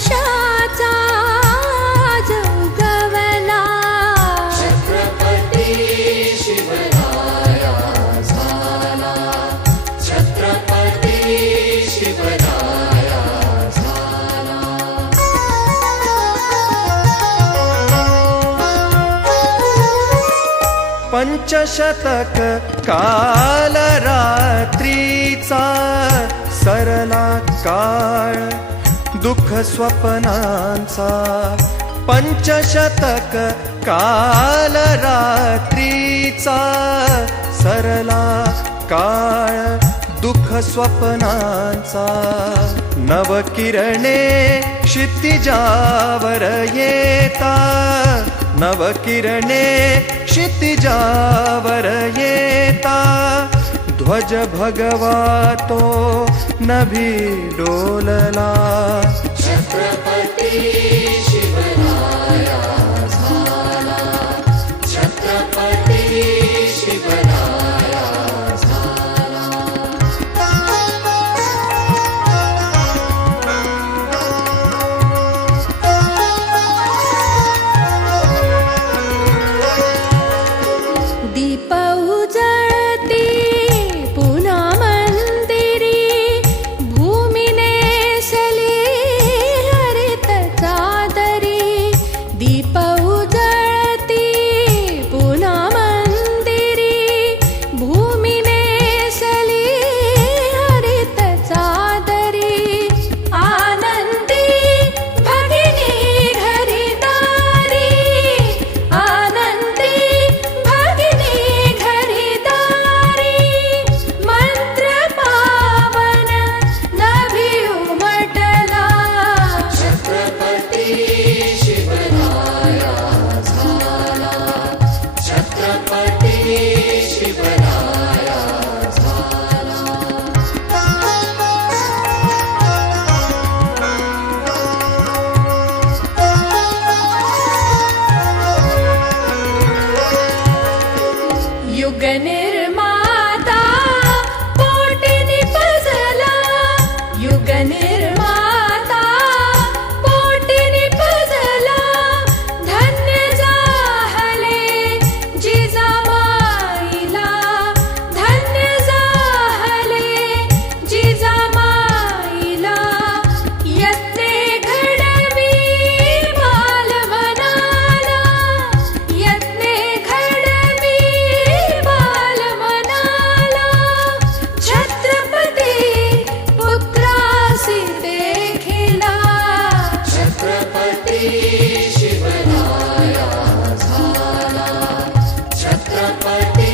यशाचा उगवला. छत्रपती शिवराया झाला, छत्रपती शिवराया झाला. पंचशतक काल रात्रीचा सरला काळ दुःख स्वप्नांचा. पंचशतक काल रात्रीचा सरला काळ दुःख स्वप्नांचा. नवकिरणे क्षितिजावर येता, नवकिरणे क्षितिजावर येता. ध्वज भगवा तो नभी डोलला. छत्रपती शिवराया झाला, छत्रपती शिवराया झाला. दीप उजळती पुन्हा मंदिरी, भूमी नेसली हरित चादरी. दीप उजळती पुन्हा मंदिरी, भूमी नेसली हरित चादरी. आनंदी भगिनी घरी दारी, आनंदी भगिनी घरी दारी. मंत्र पावन नभी उमटला. छत्रपती शिवराया झाला, छत्रपती शिवराया झाला. युग निर्माता पोटी निपजला, युग निर्माता पोटी निपजला. धन्य जाहले जिजामाईला, धन्य जाहले जिजामाईला. यत्ने घडवी बालमनाला, यत्ने घडवी बालमनाला. छत्रपती पुत्रासी देखिला. छत्रपती शिवराया झाला, छत्रपती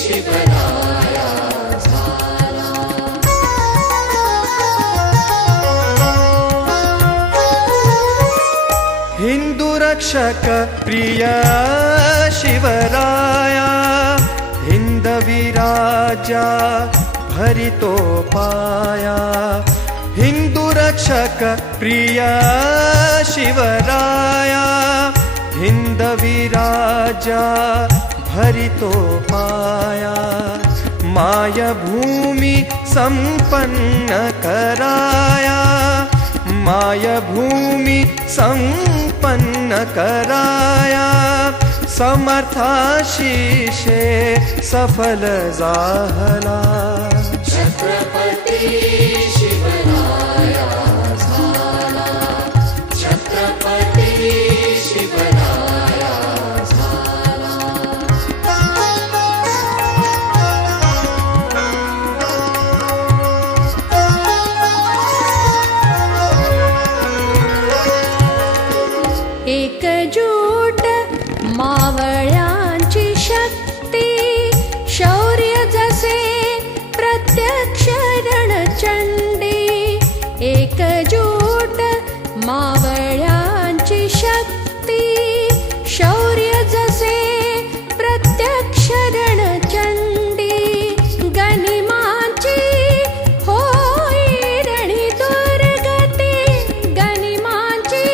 शिवराया झाला. हिंदू रक्षक प्रिय शिवराया, हिंदवी राजा भरितो पाया. हिंदू रक्षक प्रिय शिवराया, हिंदवी राजा भरितो पाया. मायभूमी संपन्न कराया, मायभूमी संपन्न कराया. समर्थाशिषे सफल जाहला. छत्रपती शिवराया झाला, छत्रपती शिवराया झाला. एकजूट मावळ्यांची शक्ती, शौर्य जसे प्रत्यक्ष रणचंडी. एकजूट मावळ्यांची शक्ती, शौर्य जसे प्रत्यक्ष रणचंडी. गनिमाची होई रणी दुर्गती, गनिमाची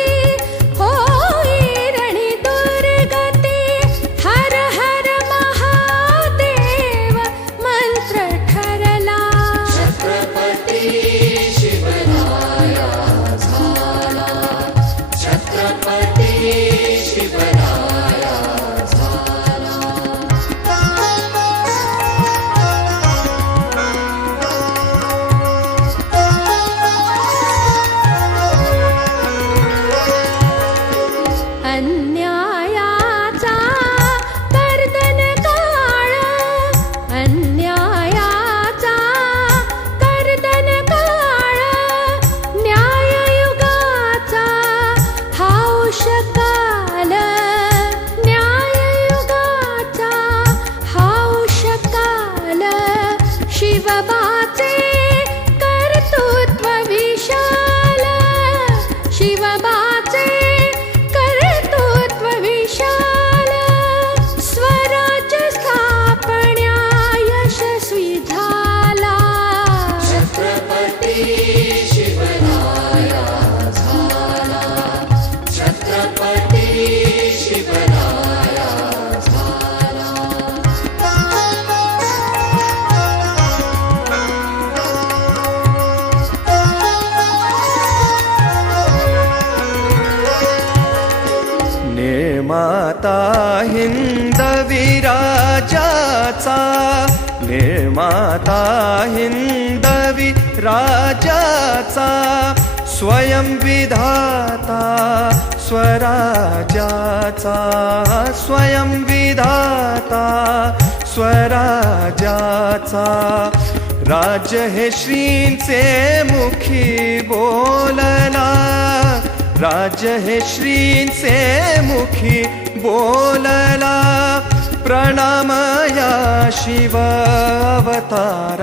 होई रणी दुर्गती. हर हर महादेव मंत्र ठरला. छत्रपती शिवराया झाला, शिवबाचे कर्तृत्व विशाल स्वराज्य स्थापण्या यशस्वी झाला छत्रपती शिवराया झाला छत्रपती शिवराया झाला निर्माता हिंदवी राजाचा निर्माता हिंदवी राजाचा स्वयं विधाता स्वराज्याचा स्वयं विधाता स्वराज्याचा राज्य हे श्रींचे मुखी बोलला राज्य हे श्रींचे मुखी बोलला प्रणाम या शिव अवताराला